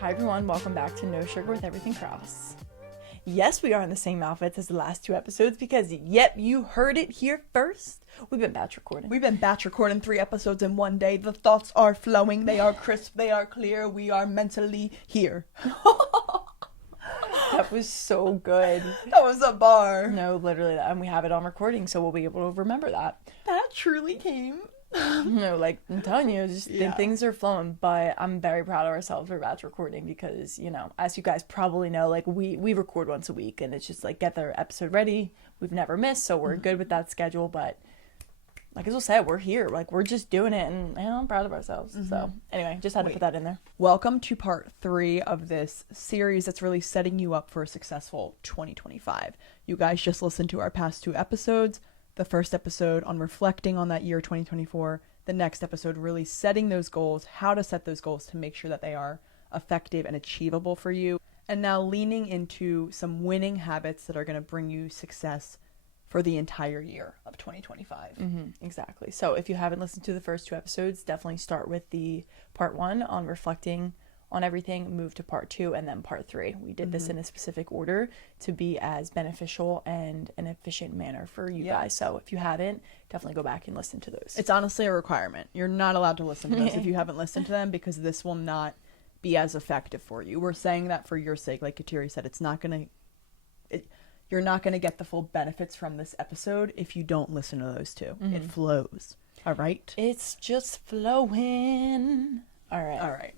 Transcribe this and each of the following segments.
Hi everyone, welcome back to No Sugar with Everything Krause. Yes, we are in the same outfits as the last two episodes because, yep, you heard it here first. We've been batch recording. We've been batch recording 3 episodes in one day. The thoughts are flowing. They are crisp. They are clear. We are mentally here. That was so good. That was a bar. No, literally, and we have it on recording, so we'll be able to remember that. That truly came. No, like, I'm telling you, just Yeah. things are flowing, but I'm very proud of ourselves for batch recording because, you know, as you guys probably know, like, we record once a week, and it's just, like, get the episode ready. We've never missed, so we're good with that schedule, but like as I said, we're here. Like, we're just doing it, and I'm proud of ourselves. So, anyway, just had to put that in there. Welcome to part 3 of this series that's really setting you up for a successful 2025. You guys just listened to our past 2 episodes. The first episode on reflecting on that year 2024. The next episode really setting those goals, how to set those goals to make sure that they are effective and achievable for you. And now leaning into some winning habits that are going to bring you success for the entire year of 2025. Exactly. So if you haven't listened to the first 2 episodes, definitely start with the part 1 on reflecting on everything, move to part 2, and then part 3. We did this in a specific order to be as beneficial and an efficient manner for you guys. So if you haven't, definitely go back and listen to those. It's honestly a requirement. You're not allowed to listen to those if you haven't listened to them, because this will not be as effective for you. We're saying that for your sake. Like Kateri said, it's not going to... You're not going to get the full benefits from this episode if you don't listen to those 2. It flows. All right? It's just flowing. All right.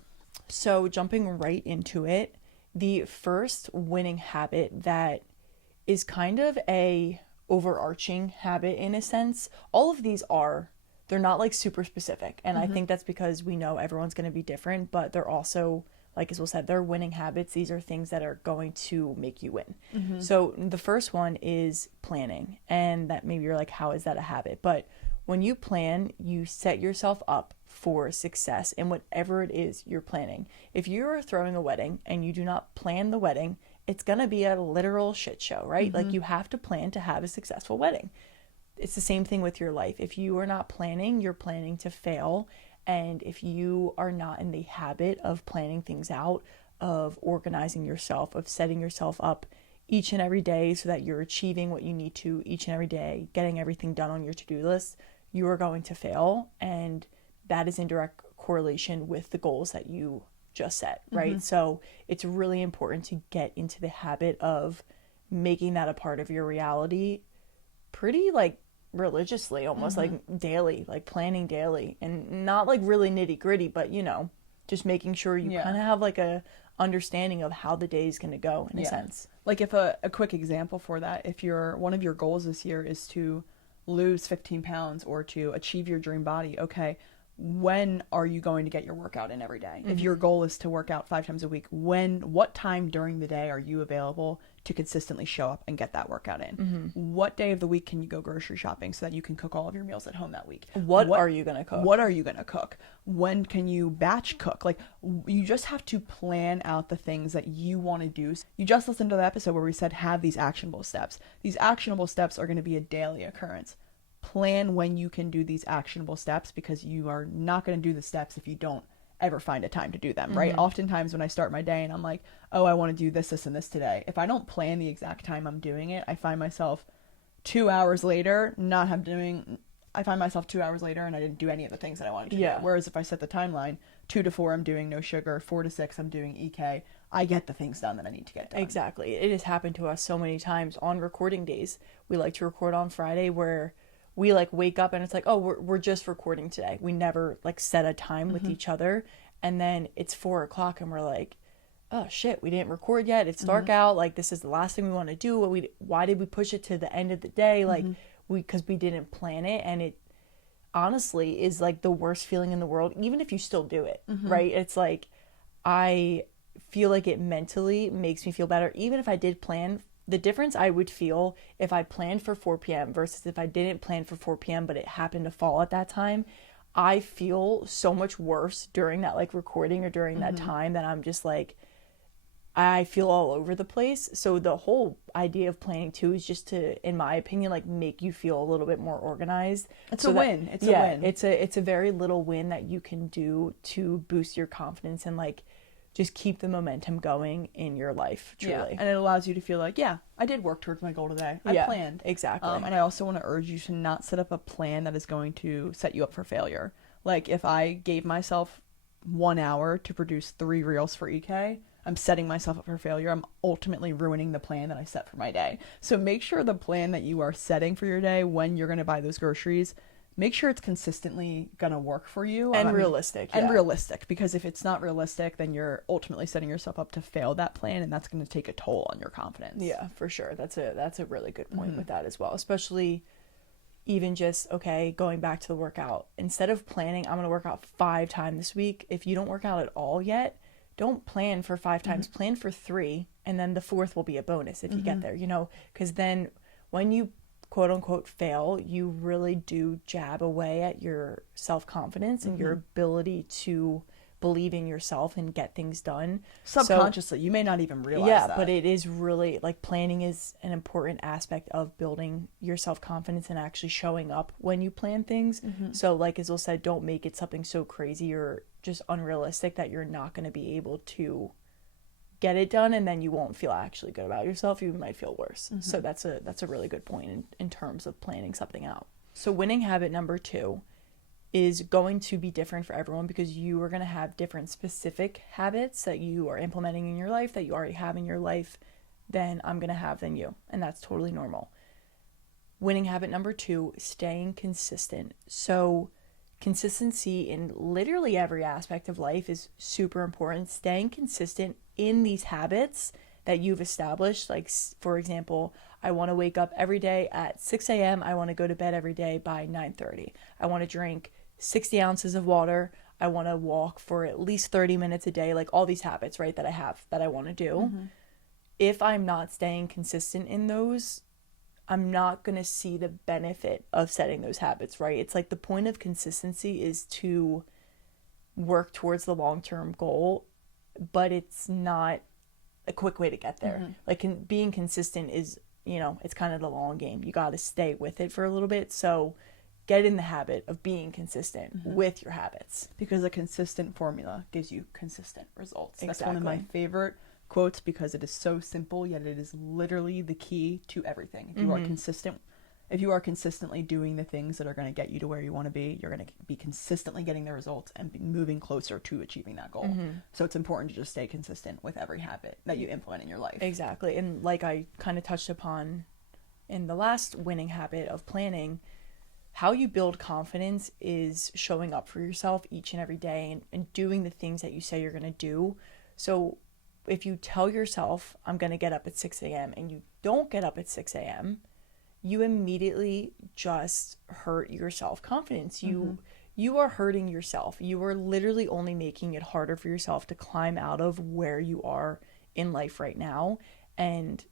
So jumping right into it, the first winning habit that is kind of a overarching habit in a sense. All of these they're not like super specific. And I think that's because we know everyone's going to be different, but they're also, like as we said, they're winning habits. These are things that are going to make you win. So the first one is planning. And that maybe you're like, how is that a habit? But when you plan, you set yourself up for success in whatever it is you're planning. If you're throwing a wedding and you do not plan the wedding, it's going to be a literal shit show, right? Like, you have to plan to have a successful wedding. It's the same thing with your life. If you are not planning, you're planning to fail. And if you are not in the habit of planning things out, of organizing yourself, of setting yourself up each and every day so that you're achieving what you need to each and every day, getting everything done on your to-do list, you are going to fail. And that is in direct correlation with the goals that you just set, right? So it's really important to get into the habit of making that a part of your reality pretty like religiously, almost like daily, like planning daily, and not like really nitty gritty, but you know, just making sure you kind of have like a understanding of how the day is going to go in a sense. Like if a quick example for that, if one of your goals this year is to lose 15 pounds or to achieve your dream body, okay, when are you going to get your workout in every day? If your goal is to work out 5 times a week, what time during the day are you available to consistently show up and get that workout in? What day of the week can you go grocery shopping so that you can cook all of your meals at home that week? What are you going to cook? What are you going to cook? When can you batch cook? Like, you just have to plan out the things that you want to do. You just listened to the episode where we said have these actionable steps. These actionable steps are going to be a daily occurrence. Plan when you can do these actionable steps, because you are not going to do the steps if you don't ever find a time to do them, right? Oftentimes when I start my day and I'm like, oh, I want to do this, this, and this today, if I don't plan the exact time I'm doing it, I find myself 2 hours later and I didn't do any of the things that I wanted to do. Whereas if I set the timeline, 2 to 4 I'm doing no sugar, 4 to 6 I'm doing EK, I get the things done that I need to get done. Exactly. It has happened to us so many times on recording days. We like to record on Friday where we like wake up and it's like, oh, we're just recording today. We never like set a time with each other. And then it's 4:00 and we're like, oh shit, we didn't record yet. It's dark out. Like, this is the last thing we want to do. Why did we push it to the end of the day? Like, because we didn't plan it. And it honestly is like the worst feeling in the world, even if you still do it, right? It's like, I feel like it mentally makes me feel better. Even if I did plan, the difference I would feel if I planned for 4 p.m. versus if I didn't plan for 4 p.m. but it happened to fall at that time, I feel so much worse during that like recording or during that time that I'm just like, I feel all over the place. So the whole idea of planning too is just to, in my opinion, like make you feel a little bit more organized. It's a win. It's a win. It's a very little win that you can do to boost your confidence and like just keep the momentum going in your life, truly. Yeah. And it allows you to feel like, yeah, I did work towards my goal today. I planned. Exactly. And I also want to urge you to not set up a plan that is going to set you up for failure. Like, if I gave myself 1 hour to produce 3 reels for EK, I'm setting myself up for failure. I'm ultimately ruining the plan that I set for my day. So make sure the plan that you are setting for your day when you're going to buy those groceries, make sure it's consistently going to work for you. And realistic. And realistic, because if it's not realistic, then you're ultimately setting yourself up to fail that plan, and that's going to take a toll on your confidence. Yeah, for sure. That's a really good point with that as well, especially even just, okay, going back to the workout. Instead of planning, I'm going to work out 5 times this week. If you don't work out at all yet, don't plan for 5 times, plan for 3, and then the 4th will be a bonus if you get there, because then when you quote unquote fail, you really do jab away at your self-confidence and your ability to believe in yourself and get things done. Subconsciously, you may not even realize that. But it is really, like, planning is an important aspect of building your self-confidence and actually showing up when you plan things. So like Isel said, don't make it something so crazy or just unrealistic that you're not going to be able to get it done, and then you won't feel actually good about yourself. You might feel worse. So that's a really good point in terms of planning something out. So winning habit number 2 is going to be different for everyone, because you are going to have different specific habits that you are implementing in your life, that you already have in your life, than I'm going to have than you. And that's totally normal. Winning habit number 2, staying consistent. So consistency in literally every aspect of life is super important. Staying consistent in these habits that you've established, like, for example, I want to wake up every day at 6 a.m. I want to go to bed every day by 9:30. I want to drink 60 ounces of water. I want to walk for at least 30 minutes a day, like all these habits, right, that I have that I want to do. If I'm not staying consistent in those, I'm not going to see the benefit of setting those habits, right? It's like the point of consistency is to work towards the long-term goal, but it's not a quick way to get there. Like, being consistent is, it's kind of the long game. You got to stay with it for a little bit. So get in the habit of being consistent with your habits. Because a consistent formula gives you consistent results. Exactly. That's one of my favorite quotes, because it is so simple, yet it is literally the key to everything. If you are consistently doing the things that are going to get you to where you want to be, you're going to be consistently getting the results and be moving closer to achieving that goal. So it's important to just stay consistent with every habit that you implement in your life. Exactly. And like I kind of touched upon in the last winning habit of planning, how you build confidence is showing up for yourself each and every day and doing the things that you say you're going to do. So if you tell yourself, I'm going to get up at 6 a.m. and you don't get up at 6 a.m., you immediately just hurt your self-confidence. You are hurting yourself. You are literally only making it harder for yourself to climb out of where you are in life right now. And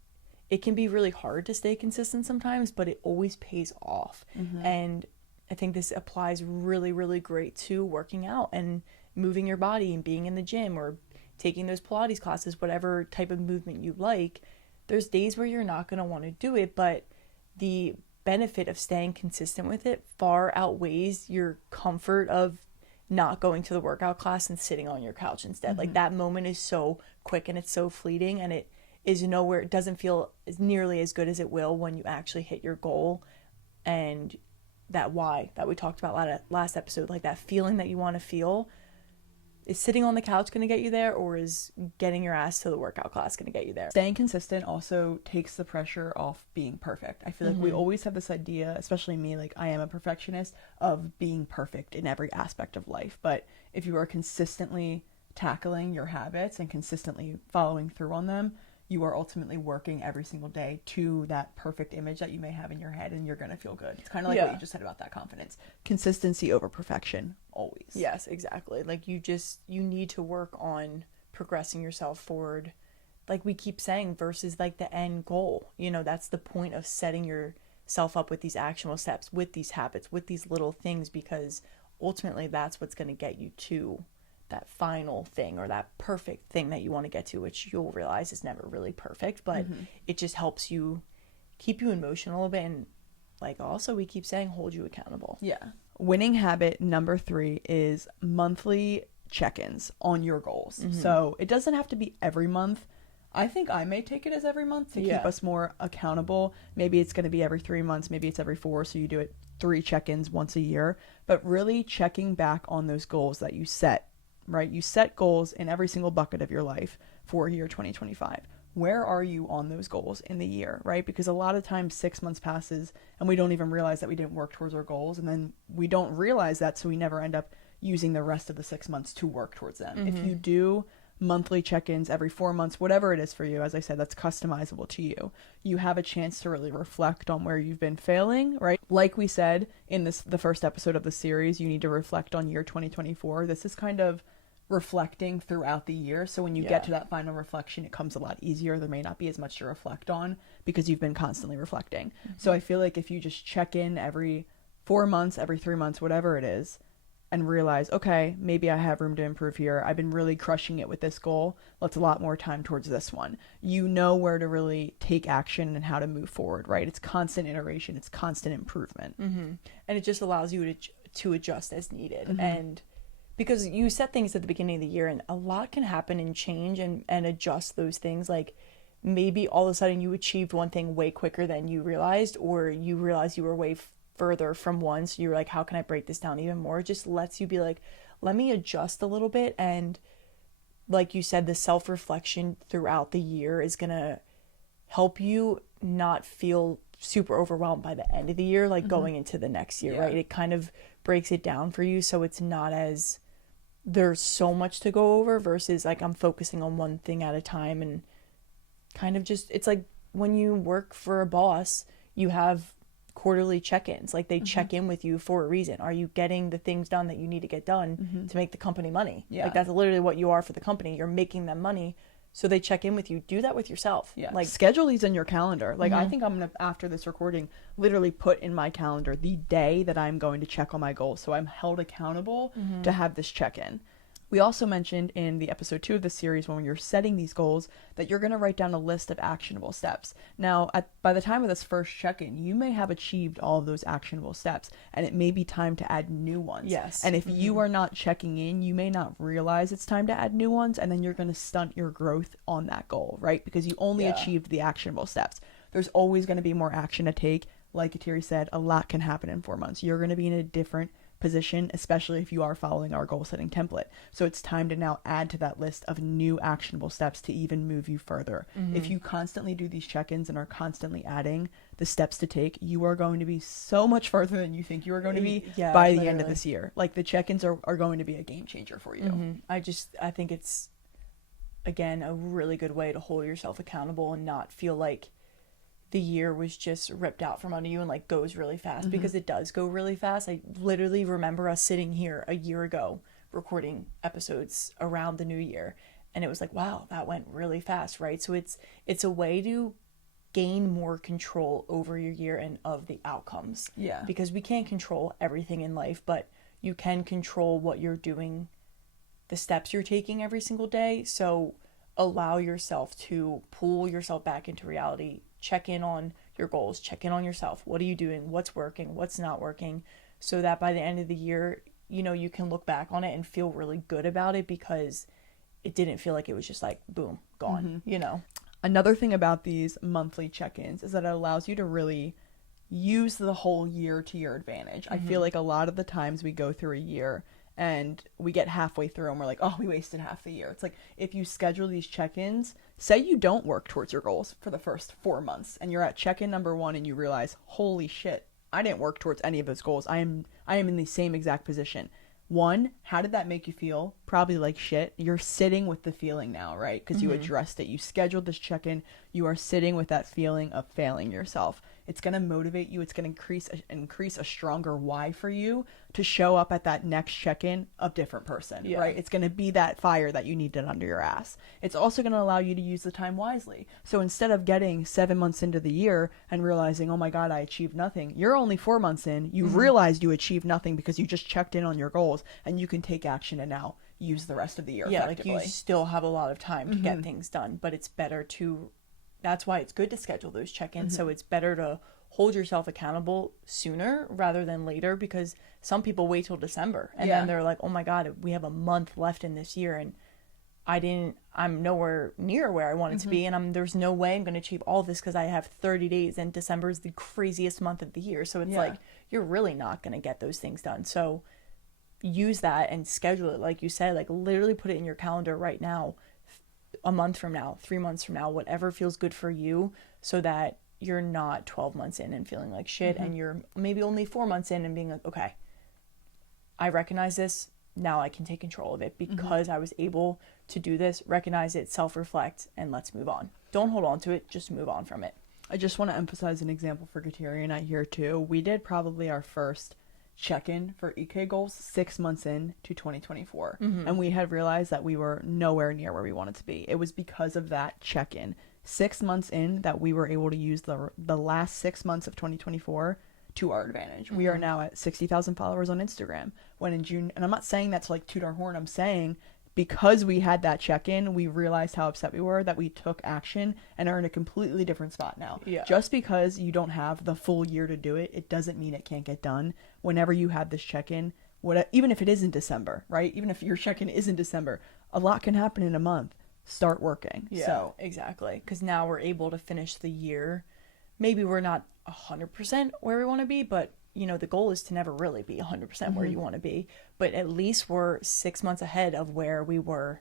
it can be really hard to stay consistent sometimes, but it always pays off. And I think this applies really, really great to working out and moving your body and being in the gym or taking those Pilates classes, whatever type of movement you like. There's days where you're not going to want to do it, but the benefit of staying consistent with it far outweighs your comfort of not going to the workout class and sitting on your couch instead. Like, that moment is so quick and it's so fleeting, and it is nowhere, it doesn't feel as nearly as good as it will when you actually hit your goal. And that why that we talked about last episode, like that feeling that you want to feel, is sitting on the couch going to get you there, or is getting your ass to the workout class going to get you there? Staying consistent also takes the pressure off being perfect. I feel like we always have this idea, especially me, like I am a perfectionist, of being perfect in every aspect of life. But if you are consistently tackling your habits and consistently following through on them, you are ultimately working every single day to that perfect image that you may have in your head, and you're going to feel good. It's kind of like what you just said about that confidence. Consistency over perfection, always. Yes, exactly. Like, you need to work on progressing yourself forward, like we keep saying, versus like the end goal. That's the point of setting yourself up with these actionable steps, with these habits, with these little things, because ultimately that's what's going to get you to that final thing or that perfect thing that you want to get to, which you'll realize is never really perfect, but it just helps you keep you in motion a little bit, and like also we keep saying hold you accountable. Winning habit number 3 is monthly check-ins on your goals. So it doesn't have to be every month. I think I may take it as every month to keep us more accountable. Maybe it's going to be every 3 months, maybe it's every 4, so you do it 3 check-ins once a year, but really checking back on those goals that you set, right? You set goals in every single bucket of your life for year 2025. Where are you on those goals in the year, right? Because a lot of times 6 months passes and we don't even realize that we didn't work towards our goals, and then we don't realize that, so we never end up using the rest of the 6 months to work towards them. If you do monthly check-ins every 4 months, whatever it is for you, as I said, that's customizable to you. You have a chance to really reflect on where you've been failing, right? Like we said in the first episode of the series, you need to reflect on year 2024. This is kind of reflecting throughout the year. So when you get to that final reflection, it comes a lot easier. There may not be as much to reflect on because you've been constantly reflecting. So I feel like if you just check in every 4 months, every 3 months, whatever it is, and realize, okay, maybe I have room to improve here. I've been really crushing it with this goal. Let's a lot more time towards this one. You know where to really take action and how to move forward, right? It's constant iteration. It's constant improvement. And it just allows you to adjust as needed. And because you set things at the beginning of the year, and a lot can happen and change and adjust those things. Like maybe all of a sudden you achieved one thing way quicker than you realized, or you realized you were way further from one, so you're like, how can I break this down even more? It just lets you be like, let me adjust a little bit. And like you said, the self-reflection throughout the year is gonna help you not feel super overwhelmed by the end of the year, like going into the next year, right? It kind of breaks it down for you, so it's not as there's so much to go over versus like I'm focusing on one thing at a time. And kind of just, it's like when you work for a boss, you have quarterly check-ins. Like they check in with you for a reason. Are you getting the things done that you need to get done to make the company money? Like that's literally what you are for the company. You're making them money, so they check in with you. Do that with yourself. Like schedule these in your calendar. Like I think I'm gonna, after this recording, literally put in my calendar the day that I'm going to check on my goals, so I'm held accountable to have this check-in. We also mentioned in the episode 2 of the series, when you're setting these goals, that you're going to write down a list of actionable steps. Now, by the time of this first check-in, you may have achieved all of those actionable steps, and it may be time to add new ones. And if you are not checking in, you may not realize it's time to add new ones, and then you're going to stunt your growth on that goal, right? Because you only achieved the actionable steps. There's always going to be more action to take. Like Atiri said, a lot can happen in 4 months. You're going to be in a different position, especially if you are following our goal setting template. So it's time to now add to that list of new actionable steps to even move you further. If you constantly do these check-ins and are constantly adding the steps to take, you are going to be so much further than you think you are going to be by the end of this year. Like the check-ins are going to be a game changer for you. I think it's, again, a really good way to hold yourself accountable and not feel like the year was just ripped out from under you and like goes really fast, because it does go really fast. I literally remember us sitting here a year ago recording episodes around the new year, and it was like, wow, that went really fast, right? So it's a way to gain more control over your year and of the outcomes. Because we can't control everything in life, but you can control what you're doing, the steps you're taking every single day. So allow yourself to pull yourself back into reality. Check in on your goals, check in on yourself. What are you doing? What's working? What's not working? So that by the end of the year, you know, you can look back on it and feel really good about it, because it didn't feel like it was just like, boom, gone, you know? Another thing about these monthly check-ins is that it allows you to really use the whole year to your advantage. I feel like a lot of the times we go through a year and we get halfway through and we're like, oh, we wasted half the year. It's like, if you schedule these check-ins, say you don't work towards your goals for the first 4 months and you're at check-in number 1 and you realize, holy shit, I didn't work towards any of those goals. I am in the same exact position. 1, how did that make you feel? Probably like shit. You're sitting with the feeling now, right? Because you addressed it. You scheduled this check-in. You are sitting with that feeling of failing yourself. It's going to motivate you. It's going to increase a stronger why for you to show up at that next check-in a different person, right? It's going to be that fire that you needed under your ass. It's also going to allow you to use the time wisely. So instead of getting 7 months into the year and realizing, oh my God, I achieved nothing, you're only 4 months in. You realized you achieved nothing because you just checked in on your goals, and you can take action and now use the rest of the year effectively. Like you still have a lot of time to get things done, but it's better to, that's why it's good to schedule those check-ins. So it's better to hold yourself accountable sooner rather than later, because some people wait till December and then they're like, oh my God, we have a month left in this year and I'm nowhere near where I wanted to be, and there's no way I'm going to achieve all this because I have 30 days and December is the craziest month of the year. So it's like, you're really not going to get those things done. So use that and schedule it. Like you said, like literally put it in your calendar right now, a month from now, 3 months from now, whatever feels good for you, so that you're not 12 months in and feeling like shit and you're maybe only 4 months in and being like, okay, I recognize this. Now I can take control of it because I was able to do this, recognize it, self-reflect, and let's move on. Don't hold on to it, just move on from it. I just want to emphasize an example for Kateri and I here too. We did probably our first check-in for EK goals 6 months in to 2024. And we had realized that we were nowhere near where we wanted to be. It was because of that check-in 6 months in that we were able to use the last 6 months of 2024 to our advantage. We are now at 60,000 followers on Instagram. When in June, and I'm not saying that to like toot our horn, I'm saying because we had that check-in, we realized how upset we were that we took action and are in a completely different spot now. Just because you don't have the full year to do it, it doesn't mean it can't get done. Whenever you have this check-in, even if it is in December, right? Even if your check-in is in December, a lot can happen in a month. Start working. So exactly, because now we're able to finish the year. Maybe we're not 100% where we want to be, but you know, the goal is to never really be 100% where you want to be, but at least we're 6 months ahead of where we were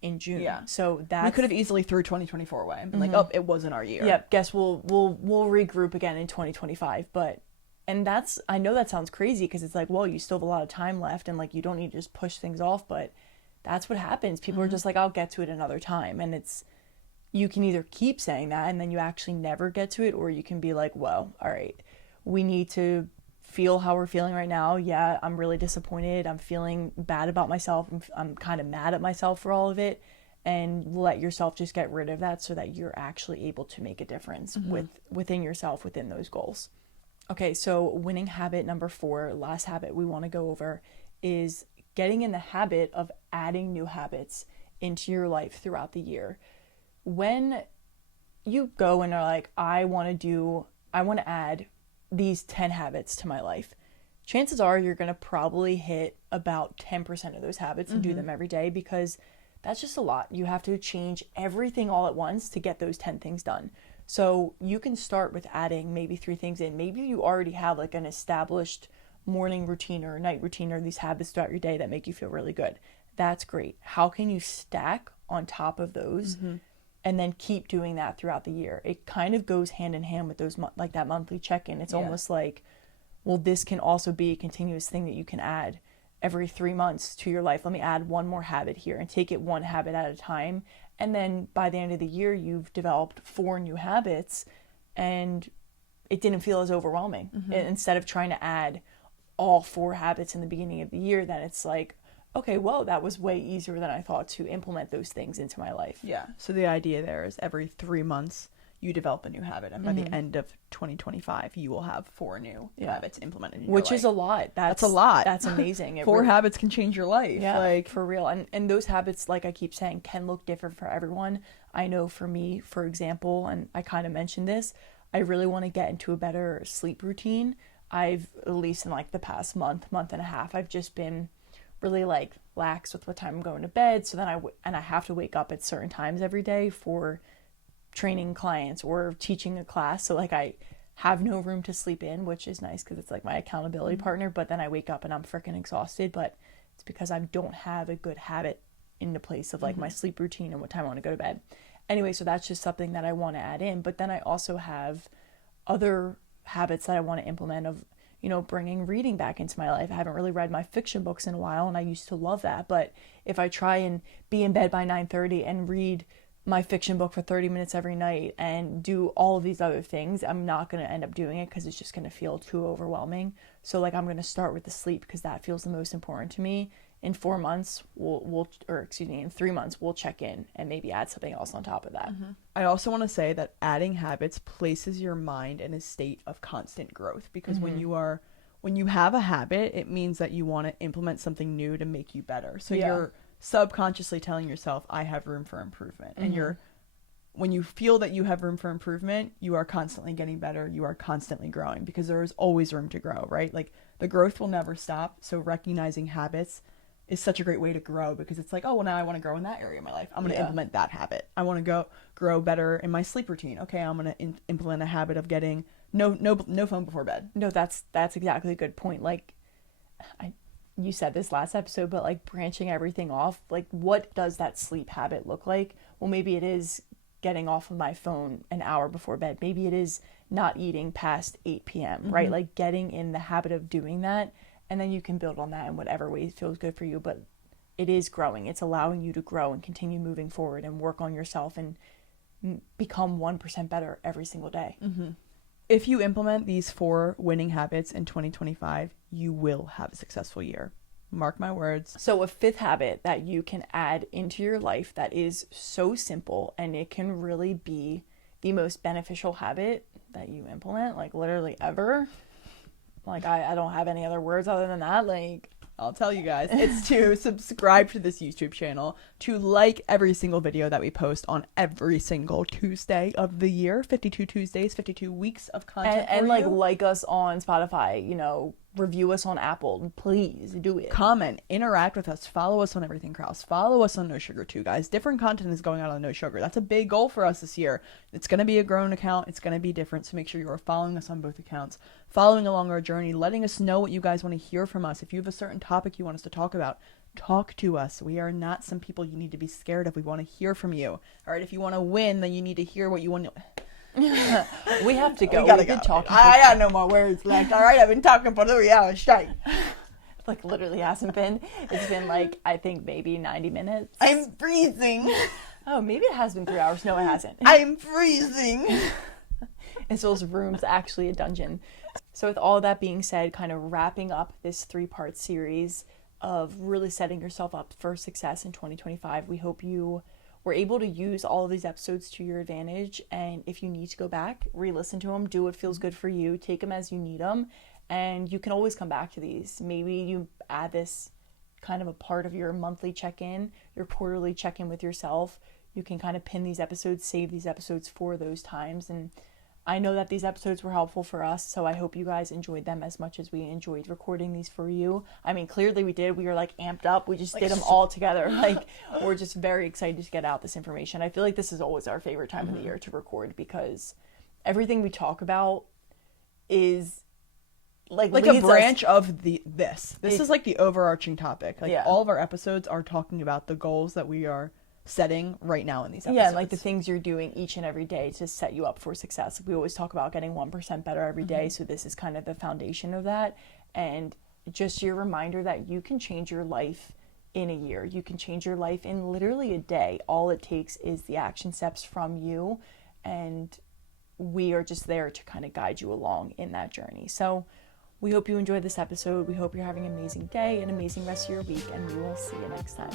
in June. So that we could have easily threw 2024 away and been like, oh, it wasn't our year. Guess we'll regroup again in 2025. But I know that sounds crazy because it's like, well, you still have a lot of time left and like you don't need to just push things off, but that's what happens. People are just like, I'll get to it another time, and you can either keep saying that and then you actually never get to it, or you can be like, well, all right, we need to feel how we're feeling right now. Yeah, I'm really disappointed. I'm feeling bad about myself. I'm kind of mad at myself for all of it, and let yourself just get rid of that so that you're actually able to make a difference within yourself, within those goals. Okay, so winning habit number 4, last habit we want to go over, is getting in the habit of adding new habits into your life throughout the year. When you go and are like, I want to add these 10 habits to my life, chances are you're going to probably hit about 10% of those habits and do them every day, because that's just a lot. You have to change everything all at once to get those 10 things done. So you can start with adding maybe 3 things in. Maybe you already have like an established morning routine or a night routine or these habits throughout your day that make you feel really good. That's great. How can you stack on top of those and then keep doing that throughout the year? It kind of goes hand in hand with those, like that monthly check-in. It's almost like, well, this can also be a continuous thing that you can add every 3 months to your life. Let me add one more habit here and take it one habit at a time. And then by the end of the year, you've developed 4 new habits and it didn't feel as overwhelming. Instead of trying to add all 4 habits in the beginning of the year, then it's like, okay, well, that was way easier than I thought to implement those things into my life. So the idea there is every 3 months you develop a new habit, and by the end of 2025 you will have 4 new habits implemented in your life. Which is a lot. That's a lot. That's amazing. 4 habits can change your life. Like, for real. And those habits, like I keep saying, can look different for everyone. I know for me, for example, and I kind of mentioned this, I really want to get into a better sleep routine. I've, at least in like the past month and a half, I've just been really like lax with what time I'm going to bed. So then I have to wake up at certain times every day for training clients or teaching a class. So like I have no room to sleep in, which is nice because it's like my accountability partner. But then I wake up and I'm freaking exhausted. But it's because I don't have a good habit into place of like my sleep routine and what time I want to go to bed. Anyway, so that's just something that I want to add in. But then I also have other habits that I want to implement of, you know, bringing reading back into my life. I haven't really read my fiction books in a while, and I used to love that. But if I try and be in bed by 9:30 and read my fiction book for 30 minutes every night and do all of these other things, I'm not going to end up doing it because it's just going to feel too overwhelming. So like I'm going to start with the sleep because that feels the most important to me. In 4 months, in 3 months, we'll check in and maybe add something else on top of that. I also want to say that adding habits places your mind in a state of constant growth, because when you have a habit, it means that you want to implement something new to make you better. So you're subconsciously telling yourself, I have room for improvement. And when you feel that you have room for improvement, you are constantly getting better. You are constantly growing because there is always room to grow, right? Like the growth will never stop. So recognizing habits is such a great way to grow because it's like, oh, well, now I want to grow in that area of my life. I'm going to implement that habit. I want to grow better in my sleep routine. Okay, I'm going to implement a habit of getting no phone before bed. No, that's exactly a good point. Like, you said this last episode, but like branching everything off, like what does that sleep habit look like? Well, maybe it is getting off of my phone an hour before bed. Maybe it is not eating past 8 p.m., right? Like getting in the habit of doing that. And then you can build on that in whatever way feels good for you. But it is growing. It's allowing you to grow and continue moving forward and work on yourself and become 1% better every single day. If you implement these 4 winning habits in 2025, you will have a successful year. Mark my words. So a 5th habit that you can add into your life that is so simple and it can really be the most beneficial habit that you implement, like literally ever. Like, I don't have any other words other than that. Like, I'll tell you guys, it's to subscribe to this YouTube channel, to like every single video that we post on every single Tuesday of the year, 52 Tuesdays, 52 weeks of content. And like us on Spotify, you know, review us on Apple. Please do it. Comment, interact with us, follow us on everything Krause, follow us on No Sugar too, guys. Different content is going out on No Sugar. That's a big goal for us this year. It's going to be a grown account. It's going to be different. So make sure you are following us on both accounts, following along our journey, letting us know what you guys want to hear from us. If you have a certain topic you want us to talk about, talk to us. We are not some people you need to be scared of. We want to hear from you. All right. If you want to win, then you need to hear what you want to. We have to go. We gotta We've been go. talking. I got no more words left. All right, I've been talking for 3 hours straight. Like literally hasn't been. It's been like, I think maybe 90 minutes. I'm freezing. Oh, maybe it has been 3 hours. No, it hasn't. I'm freezing. And so this room's actually a dungeon. So with all that being said, kind of wrapping up this 3-part series of really setting yourself up for success in 2025, we hope you were able to use all of these episodes to your advantage. And if you need to go back, re-listen to them, do what feels good for you, take them as you need them, and you can always come back to these. Maybe you add this kind of a part of your monthly check-in, your quarterly check-in with yourself. You can kind of pin these episodes, save these episodes for those times. And I know that these episodes were helpful for us, so I hope you guys enjoyed them as much as we enjoyed recording these for you. I mean, clearly we did. We were like amped up. We just did them all together. Like, we're just very excited to get out this information. I feel like this is always our favorite time of the year to record because everything we talk about is like a branch of this. This is like the overarching topic. Like all of our episodes are talking about the goals that we are setting right now in these episodes. Yeah, and like the things you're doing each and every day to set you up for success. We always talk about getting 1% better every day, so this is kind of the foundation of that. And just your reminder that you can change your life in a year. You can change your life in literally a day. All it takes is the action steps from you, and we are just there to kind of guide you along in that journey. So we hope you enjoyed this episode. We hope you're having an amazing day, an amazing rest of your week, and we will see you next time.